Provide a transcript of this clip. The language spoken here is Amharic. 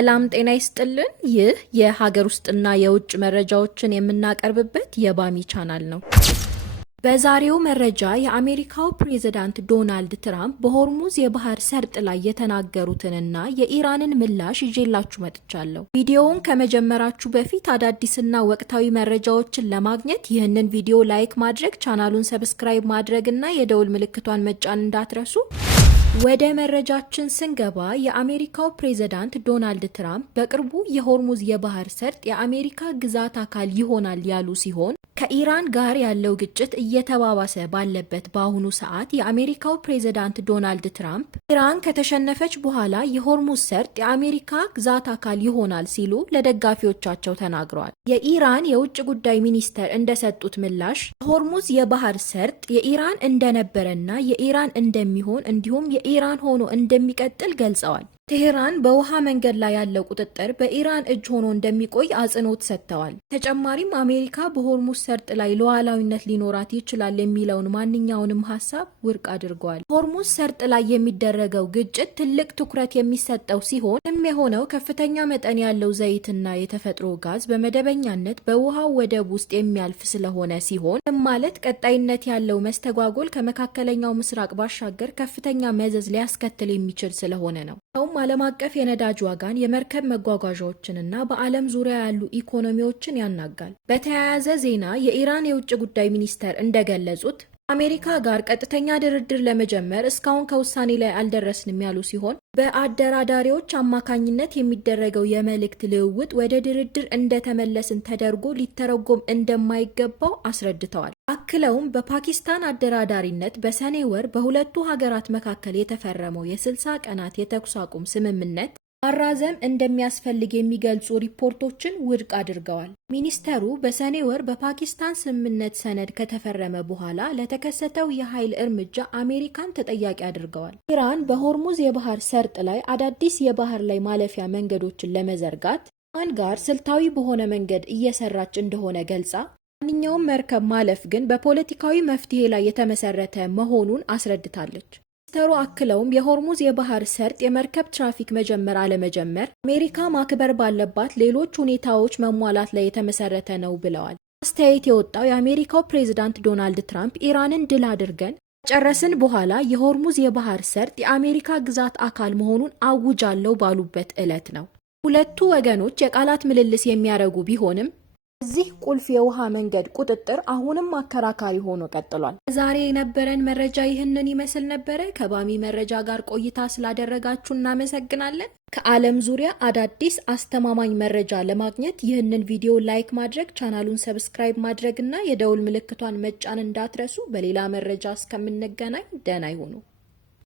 ሰላም ጤና ይስጥልን። ይህ የሀገር ውስጥና የውጭ መረጃዎችን የምናቀርብበት የባሚ ቻናል ነው። በዛሬው መረጃ የአሜሪካው ፕሬዝዳንት ዶናልድ ትራምፕ በሆርሙዝ የባህር ሰርጥ ላይ የተናገሩትንና የኢራንን ምላሽ ይዤላችሁ መጥቻለሁ። ቪዲዮውን ከመጀመራችሁ በፊት አዳዲስና ወቅታዊ መረጃዎችን ለማግኘት ይህንን ቪዲዮ ላይክ ማድረግ፣ ቻናሉን ሰብስክራይብ ማድረግና የደውል ምልክቷን መጫን እንዳትረሱ። ወደ መረጃችን ስንገባ የአሜሪካው ፕሬዝዳንት ዶናልድ ትራምፕ በቅርቡ የሆርሙዝ የባህር ሰርጥ የአሜሪካ ግዛት አካል ይሆናል ያሉ ሲሆን ከኢራን ጋር ያለው ግጭት እየተባባሰ ባለበት በአሁኑ ሰዓት የአሜሪካው ፕሬዝዳንት ዶናልድ ትራምፕ ኢራን ከተሸነፈች በኋላ የሆርሙዝ ሰርጥ የአሜሪካ ግዛት አካል ይሆናል ሲሉ ለደጋፊዎቻቸው ተናግረዋል። የኢራን የውጭ ጉዳይ ሚኒስተር እንደሰጡት ምላሽ የሆርሙዝ የባህር ሰርጥ የኢራን እንደነበረና የኢራን እንደሚሆን እንዲሁም የኢራን ሆኖ እንደሚቀጥል ገልጸዋል። ቴሄራን በውሃ መንገድ ላይ ያለው ቁጥጥር በኢራን እጅ ሆኖ እንደሚቆይ አጽንኦት ሰጥተዋል። ተጨማሪም አሜሪካ በሆርሙዝ ሰርጥ ላይ ሉዓላዊነት ሊኖራት ይችላል የሚለውን ማንኛውንም ሀሳብ ውድቅ አድርገዋል። ሆርሙዝ ሰርጥ ላይ የሚደረገው ግጭት ትልቅ ትኩረት የሚሰጠው ሲሆን የሆነው ከፍተኛ መጠን ያለው ዘይትና የተፈጥሮ ጋዝ በመደበኛነት በውሃው ወደብ ውስጥ የሚያልፍ ስለሆነ ሲሆን ማለት ቀጣይነት ያለው መስተጓጎል ከመካከለኛው ምስራቅ ባሻገር ከፍተኛ መዘዝ ሊያስከትል የሚችል ስለሆነ ነው። ዓለም አቀፍ የነዳጅ ዋጋን፣ የመርከብ መጓጓዣዎችንና በዓለም ዙሪያ ያሉ ኢኮኖሚዎችን ያናጋል። በተያያዘ ዜና የኢራን የውጭ ጉዳይ ሚኒስተር እንደገለጹት አሜሪካ ጋር ቀጥተኛ ድርድር ለመጀመር እስካሁን ከውሳኔ ላይ አልደረስንም ያሉ ሲሆን በአደራዳሪዎች አማካኝነት የሚደረገው የመልእክት ልውውጥ ወደ ድርድር እንደተመለስን ተደርጎ ሊተረጎም እንደማይገባው አስረድተዋል። አክለውም በፓኪስታን አደራዳሪነት በሰኔ ወር በሁለቱ ሀገራት መካከል የተፈረመው የ60 ቀናት የተኩስ አቁም ስምምነት ማራዘም እንደሚያስፈልግ የሚገልጹ ሪፖርቶችን ውድቅ አድርገዋል። ሚኒስተሩ በሰኔ ወር በፓኪስታን ስምምነት ሰነድ ከተፈረመ በኋላ ለተከሰተው የኃይል እርምጃ አሜሪካን ተጠያቂ አድርገዋል። ኢራን በሆርሙዝ የባህር ሰርጥ ላይ አዳዲስ የባህር ላይ ማለፊያ መንገዶችን ለመዘርጋት ኢራን ጋር ስልታዊ በሆነ መንገድ እየሰራች እንደሆነ ገልጻ ማንኛውም መርከብ ማለፍ ግን በፖለቲካዊ መፍትሄ ላይ የተመሰረተ መሆኑን አስረድታለች። ሚኒስተሩ አክለውም የሆርሙዝ የባህር ሰርጥ የመርከብ ትራፊክ መጀመር አለመጀመር አሜሪካ ማክበር ባለባት ሌሎች ሁኔታዎች መሟላት ላይ የተመሰረተ ነው ብለዋል። አስተያየት የወጣው የአሜሪካው ፕሬዝዳንት ዶናልድ ትራምፕ ኢራንን ድል አድርገን ከጨረስን በኋላ የሆርሙዝ የባህር ሰርጥ የአሜሪካ ግዛት አካል መሆኑን አውጃለሁ ባሉበት ዕለት ነው። ሁለቱ ወገኖች የቃላት ምልልስ የሚያደርጉ ቢሆንም እዚህ ቁልፍ የውሃ መንገድ ቁጥጥር አሁንም አከራካሪ ሆኖ ቀጥሏል። ዛሬ የነበረን መረጃ ይህንን ይመስል ነበረ። ከባሚ መረጃ ጋር ቆይታ ስላደረጋችሁ እናመሰግናለን። ከዓለም ዙሪያ አዳዲስ አስተማማኝ መረጃ ለማግኘት ይህንን ቪዲዮ ላይክ ማድረግ፣ ቻናሉን ሰብስክራይብ ማድረግ እና የደውል ምልክቷን መጫን እንዳትረሱ። በሌላ መረጃ እስከምንገናኝ ደህና ይሁኑ።